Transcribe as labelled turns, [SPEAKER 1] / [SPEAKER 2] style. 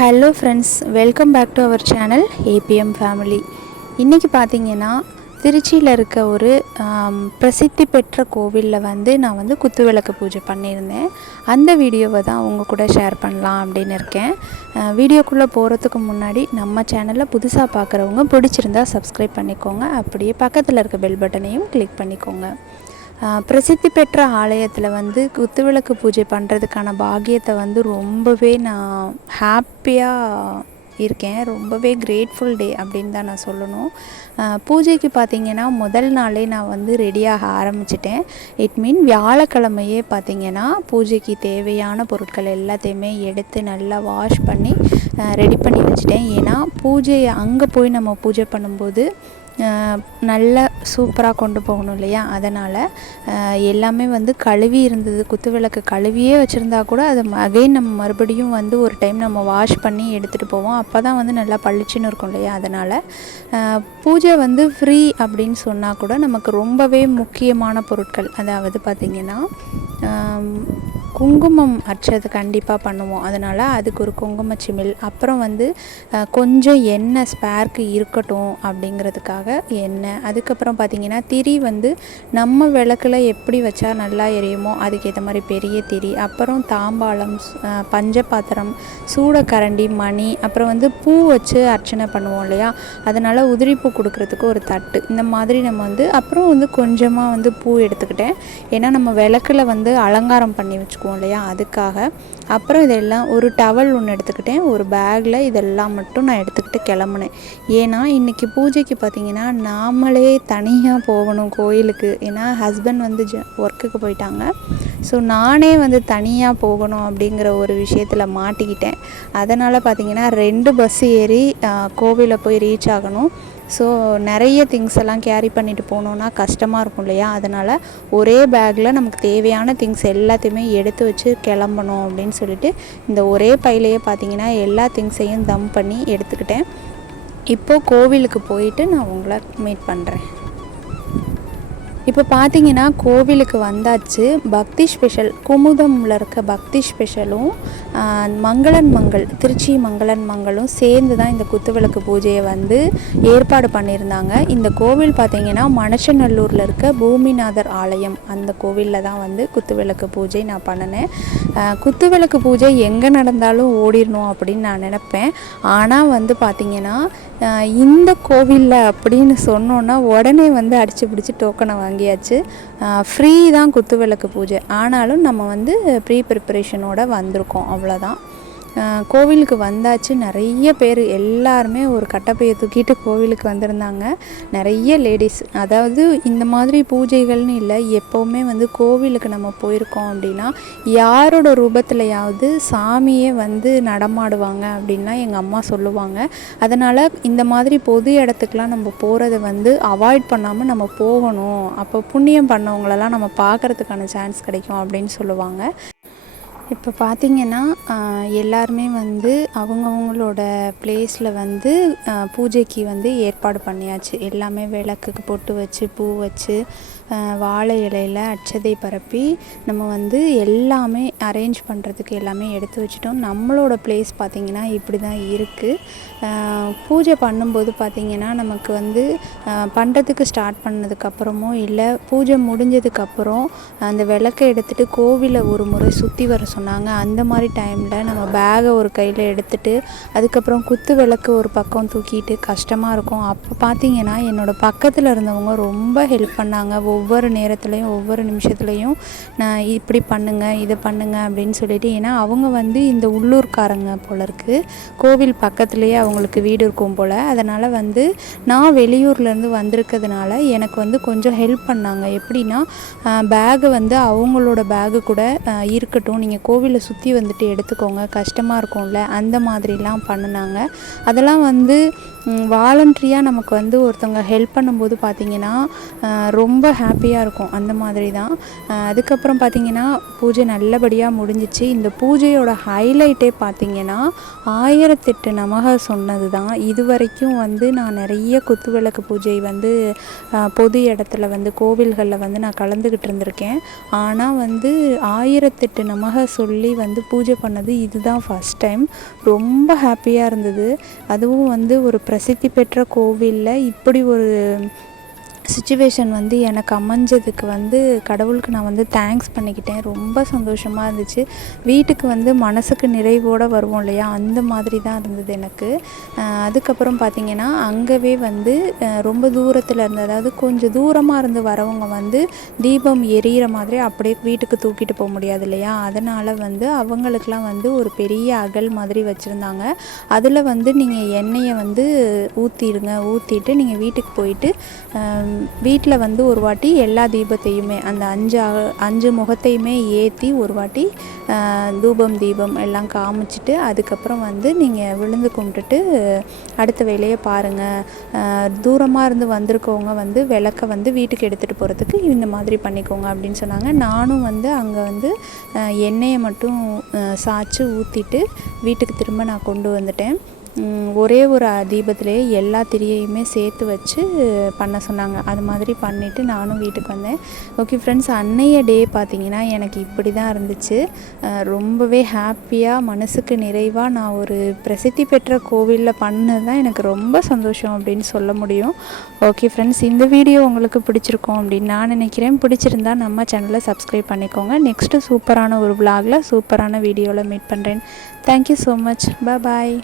[SPEAKER 1] Hello friends welcome back to our channel ABM family இன்றைக்கி பார்த்தீங்கன்னா திருச்சியில் இருக்க ஒரு பிரசித்தி பெற்ற கோவிலில் வந்து நான் வந்து குத்துவிளக்கு பூஜை பண்ணியிருந்தேன். அந்த வீடியோவை தான் உங்கள் கூட ஷேர் பண்ணலாம் அப்படின்னு இருக்கேன். வீடியோக்குள்ளே போகிறதுக்கு முன்னாடி நம்ம சேனலில் புதுசாக பார்க்குறவங்க பிடிச்சிருந்தா சப்ஸ்கிரைப் பண்ணிக்கோங்க. அப்படியே பக்கத்தில் இருக்க பெல் பட்டனையும் கிளிக் பண்ணிக்கோங்க. பிரசித்தி பெற்ற ஆலயத்தில் வந்து குத்துவிளக்கு பூஜை பண்ணுறதுக்கான பாக்கியத்தை வந்து ரொம்பவே நான் ஹாப்பியாக இருக்கேன். ரொம்பவே கிரேட்ஃபுல் டே அப்படின்னு தான் நான் சொல்லணும். பூஜைக்கு பார்த்தீங்கன்னா முதல் நாளே நான் வந்து ரெடியாக ஆரம்பிச்சிட்டேன். இட் மீன் வியாழக்கிழமையே பார்த்தீங்கன்னா பூஜைக்கு தேவையான பொருட்கள் எல்லாத்தையுமே எடுத்து நல்லா வாஷ் பண்ணி ரெடி பண்ணி வச்சுட்டேன். ஏன்னா பூஜையை அங்கே போய் நம்ம பூஜை பண்ணும்போது நல்ல சூப்பராக கொண்டு போகணும் இல்லையா? அதனால் எல்லாமே வந்து கழுவி இருந்தது குத்துவிளக்கு கழுவியே வச்சுருந்தா கூட அதை அகைன் நம்ம மறுபடியும் வந்து ஒரு டைம் நம்ம வாஷ் பண்ணி எடுத்துகிட்டு போவோம். அப்போ தான் வந்து நல்லா பளிச்சுன்னு இருக்கும் இல்லையா? அதனால் பூஜை வந்து ஃப்ரீ அப்படின்னு சொன்னால் கூட நமக்கு ரொம்பவே முக்கியமான பொருட்கள். அதாவது பார்த்திங்கன்னா குங்குமம் அற்றது கண்டிப்பாக பண்ணுவோம். அதனால் அதுக்கு ஒரு குங்கும சிமிழ் அப்புறம் வந்து கொஞ்சம் எண்ணெய் ஸ்பேர்க்கு இருக்கட்டும் அப்படிங்கிறதுக்காக எண்ணெய். அதுக்கப்புறம் பார்த்திங்கன்னா திரி வந்து நம்ம விளக்கில் எப்படி வச்சா நல்லா எரியுமோ அதுக்கேற்ற மாதிரி பெரிய திரி. அப்புறம் தாம்பாளம் பஞ்சபாத்திரம் சூடக்கரண்டி மணி அப்புறம் வந்து பூ வச்சு அர்ச்சனை பண்ணுவோம் இல்லையா? அதனால் உதிரிப்பூ கொடுக்கறதுக்கு ஒரு தட்டு. இந்த மாதிரி நம்ம வந்து அப்புறம் வந்து கொஞ்சமாக வந்து பூ எடுத்துக்கிட்டேன். ஏன்னா நம்ம விளக்கில் வந்து அலங்காரம் பண்ணி வச்சுக்குவோம். இல்லையா? அதுக்காக. அப்புறம் இதெல்லாம் ஒரு டவல் ஒன்று எடுத்துக்கிட்டேன். ஒரு பேக்கில் இதெல்லாம் மட்டும் நான் எடுத்துக்கிட்டு கிளம்புனேன். ஏன்னா இன்றைக்கி பூஜைக்கு பார்த்தீங்கன்னா நாமளே தனியாக போகணும் கோயிலுக்கு. ஏன்னா ஹஸ்பண்ட் வந்து ஜ ஒர்க்குக்கு போயிட்டாங்க. ஸோ நானே வந்து தனியாக போகணும் அப்படிங்கிற ஒரு விஷயத்தில் மாட்டிக்கிட்டேன். அதனால் பார்த்தீங்கன்னா ரெண்டு பஸ் ஏறி கோவிலில் போய் ரீச் ஆகணும். ஸோ நிறைய திங்ஸ் எல்லாம் கேரி பண்ணிட்டு போனோன்னா கஷ்டமாக இருக்கும் இல்லையா? அதனால் ஒரே பேக்கில் நமக்கு தேவையான திங்ஸ் எல்லாத்தையுமே எடுத்து வச்சு கிளம்பணும் அப்படின்னு சொல்லிட்டு இந்த ஒரே பையிலேயே பார்த்தீங்கன்னா எல்லா திங்ஸையும் தம் பண்ணி எடுத்துக்கிட்டேன். இப்போது கோவிலுக்கு போயிட்டு நான் உங்களை மீட் பண்ணுறேன் இப்போ பார்த்தீங்கன்னா கோவிலுக்கு வந்தாச்சு. பக்தி ஸ்பெஷல். குமுதமில் இருக்க பக்தி ஸ்பெஷலும் மங்களன் மங்கள் திருச்சி மங்களன் மங்களும் சேர்ந்து தான் இந்த குத்துவிளக்கு பூஜையை வந்து ஏற்பாடு பண்ணியிருந்தாங்க. இந்த கோவில் பார்த்தீங்கன்னா மணச்சநல்லூரில் இருக்க பூமிநாதர் ஆலயம் அந்த கோவிலில் தான் வந்து குத்துவிளக்கு பூஜை நான் பண்ணினேன். குத்துவிளக்கு பூஜை எங்கே நடந்தாலும் ஓடிடணும் அப்படின்னு நான் நினப்பேன். ஆனால் வந்து பார்த்திங்கன்னா இந்த கோவிலில் அப்படின்னு சொன்னோன்னா உடனே வந்து அடித்து பிடிச்சி டோக்கனை வாங்கியாச்சு. ஃப்ரீ தான் குத்துவிளக்கு பூஜை. ஆனாலும் நம்ம வந்து ப்ரீ ப்ரிப்பரேஷனோட வந்திருக்கோம். அவ்வளோதான் கோவிலுக்கு வந்தாச்சு. நிறைய பேர் எல்லாருமே ஒரு கட்டப்பையை தூக்கிட்டு கோவிலுக்கு வந்திருந்தாங்க. நிறைய லேடிஸ் அதாவது இந்த மாதிரி பூஜைகள்னு இல்லை எப்போவுமே வந்து கோவிலுக்கு நம்ம போயிருக்கோம் அப்படின்னா யாரோட ரூபத்துலையாவது சாமியே வந்து நடமாடுவாங்க அப்படின்லாம் எங்கள் அம்மா சொல்லுவாங்க. அதனால் இந்த மாதிரி பொது இடத்துக்குலாம் நம்ம போகிறத வந்து அவாய்ட் பண்ணாமல் நம்ம போகணும். அப்போ புண்ணியம் பண்ணவங்களெல்லாம் நம்ம பார்க்கறதுக்கான சான்ஸ் கிடைக்கும் அப்படின்னு சொல்லுவாங்க. இப்போ பார்த்தீங்கன்னா எல்லாருமே வந்து அவங்கவுங்களோட பிளேஸில் வந்து பூஜைக்கு வந்து ஏற்பாடு பண்ணியாச்சு. எல்லாமே விளக்குக்கு பொட்டு வச்சு பூ வச்சு வாழை இலையில் அச்சதை பரப்பி நம்ம வந்து எல்லாமே அரேஞ்ச் பண்ணுறதுக்கு எல்லாமே எடுத்து வச்சிட்டோம். நம்மளோட பிளேஸ் பார்த்திங்கன்னா இப்படி தான் இருக்குது பூஜை பண்ணும்போது பார்த்திங்கன்னா நமக்கு வந்து பண்ணுறதுக்கு ஸ்டார்ட் பண்ணதுக்கப்புறமோ இல்லை பூஜை முடிஞ்சதுக்கப்புறம் அந்த விளக்கை எடுத்துகிட்டு கோவிலை ஒரு முறை சுற்றி வர சொன்னாங்க. அந்த மாதிரி டைமில் நம்ம பேகை ஒரு கையில் எடுத்துட்டு அதுக்கப்புறம் குத்து விளக்கு ஒரு பக்கம் தூக்கிட்டு கஷ்டமாக இருக்கும். அப்போ பார்த்தீங்கன்னா என்னோட பக்கத்தில் இருந்தவங்க ரொம்ப ஹெல்ப் பண்ணாங்க. ஒவ்வொரு நேரத்துலையும் ஒவ்வொரு நிமிஷத்துலையும் நான் இப்படி பண்ணுங்கள் இதை பண்ணுங்க அப்படின்னு சொல்லிட்டு ஏன்னா அவங்க வந்து இந்த உள்ளூர்காரங்க போல இருக்குது கோவில் பக்கத்துலேயே அவங்களுக்கு வீடு இருக்கும் போல். அதனால் வந்து நான் வெளியூர்லேருந்து வந்திருக்கிறதுனால எனக்கு வந்து கொஞ்சம் ஹெல்ப் பண்ணாங்க. எப்படின்னா பேகு வந்து அவங்களோட பேகு கூட இருக்கட்டும். நீங்கள் கோவிலை சுற்றி வந்துட்டு எடுத்துக்கோங்க. கஷ்டமாக இருக்கும்ல. அந்த மாதிரிலாம் பண்ணினாங்க. அதெல்லாம் வந்து வாலண்ட்ரியாக நமக்கு வந்து ஒருத்தவங்க ஹெல்ப் பண்ணும்போது பார்த்திங்கன்னா ரொம்ப ஹே ஹாப்பியாக இருக்கும். அந்த மாதிரி தான் அதுக்கப்புறம் பார்த்திங்கன்னா பூஜை நல்லபடியாக முடிஞ்சிச்சு. இந்த பூஜையோட ஹைலைட்டே பார்த்திங்கன்னா ஆயிரத்தெட்டு நமக சொன்னது தான் இது வரைக்கும் வந்து நான் நிறைய குத்துவிளக்கு பூஜை வந்து பொது இடத்துல வந்து கோவில்களில் வந்து நான் கலந்துக்கிட்டு இருந்திருக்கேன். ஆனால் வந்து ஆயிரத்தெட்டு நமக சொல்லி வந்து பூஜை பண்ணது இதுதான் ஃபஸ்ட் டைம் ரொம்ப ஹாப்பியாக இருந்தது. அதுவும் வந்து ஒரு பிரசித்தி பெற்ற கோவிலில் இப்படி ஒரு சுச்சுவேஷன் வந்து எனக்கு அமைஞ்சதுக்கு வந்து கடவுளுக்கு நான் வந்து தேங்க்ஸ் பண்ணிக்கிட்டேன். ரொம்ப சந்தோஷமாக இருந்துச்சு. வீட்டுக்கு வந்து மனசுக்கு நிறைவோடு வருவோம் இல்லையா? அந்த மாதிரி தான் இருந்தது எனக்கு. அதுக்கப்புறம் பார்த்திங்கன்னா அங்கவே வந்து ரொம்ப தூரத்தில் இருந்து அதாவது கொஞ்சம் தூரமாக இருந்து வரவங்க வந்து தீபம் எரியிற மாதிரி அப்படியே வீட்டுக்கு தூக்கிட்டு போக முடியாது இல்லையா? அதனால் வந்து அவங்களுக்கெலாம் வந்து ஒரு பெரிய அகல் மாதிரி வச்சுருந்தாங்க. அதில் வந்து நீங்கள் எண்ணெயை வந்து ஊற்றிடுங்க ஊற்றிட்டு நீங்கள் வீட்டுக்கு போயிட்டு வீட்டில் வந்து ஒரு வாட்டி எல்லா தீபத்தையுமே அந்த அஞ்சு அஞ்சு முகத்தையுமே ஏற்றி ஒரு வாட்டி தூபம் தீபம் எல்லாம் காமிச்சிட்டு அதுக்கப்புறம் வந்து நீங்கள் விழுந்து கும்பிட்டுட்டு அடுத்த வேலையை பாருங்கள் தூரமாக இருந்து வந்திருக்கவங்க வந்து விளக்க வந்து வீட்டுக்கு எடுத்துகிட்டு போகிறதுக்கு இந்த மாதிரி பண்ணிக்கோங்க அப்படின்னு சொன்னாங்க. நானும் வந்து அங்கே வந்து எண்ணெயை மட்டும் சாய்ச்சி ஊற்றிட்டு வீட்டுக்கு திரும்ப நான் கொண்டு வந்துட்டேன். ஒரே ஒரு தீபத்திலே எல்லா திரியையுமே சேர்த்து வச்சு பண்ண சொன்னாங்க. அது மாதிரி பண்ணிவிட்டு நானும் வீட்டுக்கு வந்தேன். ஓகே ஃப்ரெண்ட்ஸ் அன்னைய டே பார்த்தீங்கன்னா எனக்கு இப்படி தான் இருந்துச்சு. ரொம்பவே ஹாப்பியாக மனசுக்கு நிறைவாக நான் ஒரு பிரசித்தி பெற்ற கோவிலில் பண்ணது தான் எனக்கு ரொம்ப சந்தோஷம் அப்படின்னு சொல்ல முடியும். ஓகே ஃப்ரெண்ட்ஸ் இந்த வீடியோ உங்களுக்கு பிடிச்சிருக்கும் அப்படின்னு நான் நினைக்கிறேன். பிடிச்சிருந்தா நம்ம சேனலை சப்ஸ்கிரைப் பண்ணிக்கோங்க. நெக்ஸ்ட்டு சூப்பரான ஒரு vlogல சூப்பரான வீடியோவில் மீட் பண்ணுறேன் தேங்க்யூ ஸோ மச் பாய்